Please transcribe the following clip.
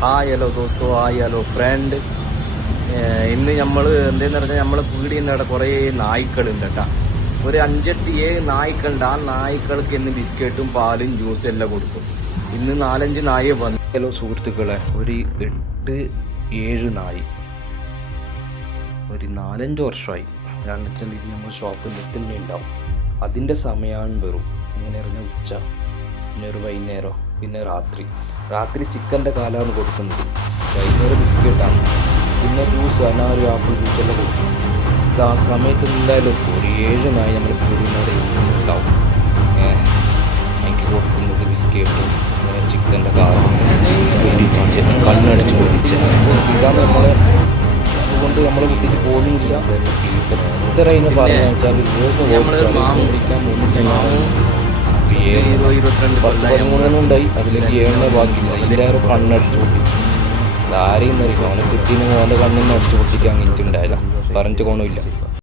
Hi hello ദോസ്തോ, hi hello friend. ഇന്ന് നമ്മൾ എന്തെന്ന് പറഞ്ഞാൽ നമ്മളെ പീടിയുടെ അവിടെ കുറേ നായ്ക്കളുണ്ട് കേട്ടോ. ഒരു 5-7 നായ്ക്കളുണ്ട്. ആ നായ്ക്കൾക്ക് ഇന്ന് ബിസ്ക്കറ്റും പാലും ജ്യൂസും എല്ലാം കൊടുക്കും. ഇന്ന് 4-5 നായ വന്നു. ഹലോ സുഹൃത്തുക്കളെ, ഒരു 8-7 നായി ഒരു 4-5 വർഷമായി. കാരണം വെച്ചാൽ ഇത് നമ്മൾ ഷോപ്പിൽ തന്നെ ഉണ്ടാവും. അതിൻ്റെ സമയമാണ് വരും. ഇങ്ങനെ പറഞ്ഞ ഉച്ച, പിന്നെ ഒരു വൈകുന്നേരം, പിന്നെ രാത്രി ചിക്കൻ്റെ കാലമാണ് കൊടുക്കുന്നത്. വൈകുന്നേരം ബിസ്ക്കറ്റാണ്, പിന്നെ ജ്യൂസ്, അനാറ്, ആപ്പിൾ ജ്യൂസ് എല്ലാം കൊടുക്കും. ഇത് ആ സമയത്ത് എന്തായാലും ഒരു 7 നായി നമ്മൾ പീടിയുടെ ഉണ്ടാവും. എനിക്ക് കൊടുക്കുന്നത് ബിസ്ക്കറ്റും ചിക്കൻ്റെ കാലം കണ്ണടിച്ച് പൊരിച്ച് ഇതാണ് നമ്മളെ. അതുകൊണ്ട് നമ്മളെ കുട്ടിക്ക് പോകുന്നില്ല. എത്ര അതിന് പറഞ്ഞു വെച്ചാൽ 13 ഉണ്ടായി. അതിലേക്ക് 7 ബാക്കിയില്ല. അതിൻ്റെ ആരോ കണ്ണടിച്ച് പൊട്ടിച്ചു. ആരെയും അറിയില്ല. അവനെ കിട്ടിയെന്ന് അവൻ്റെ കണ്ണിൽ നിന്ന് അടിച്ച് പൊട്ടിക്കാൻ കഴിഞ്ഞിട്ടുണ്ടായില്ല. പറഞ്ഞിട്ട് ഗുണമില്ല.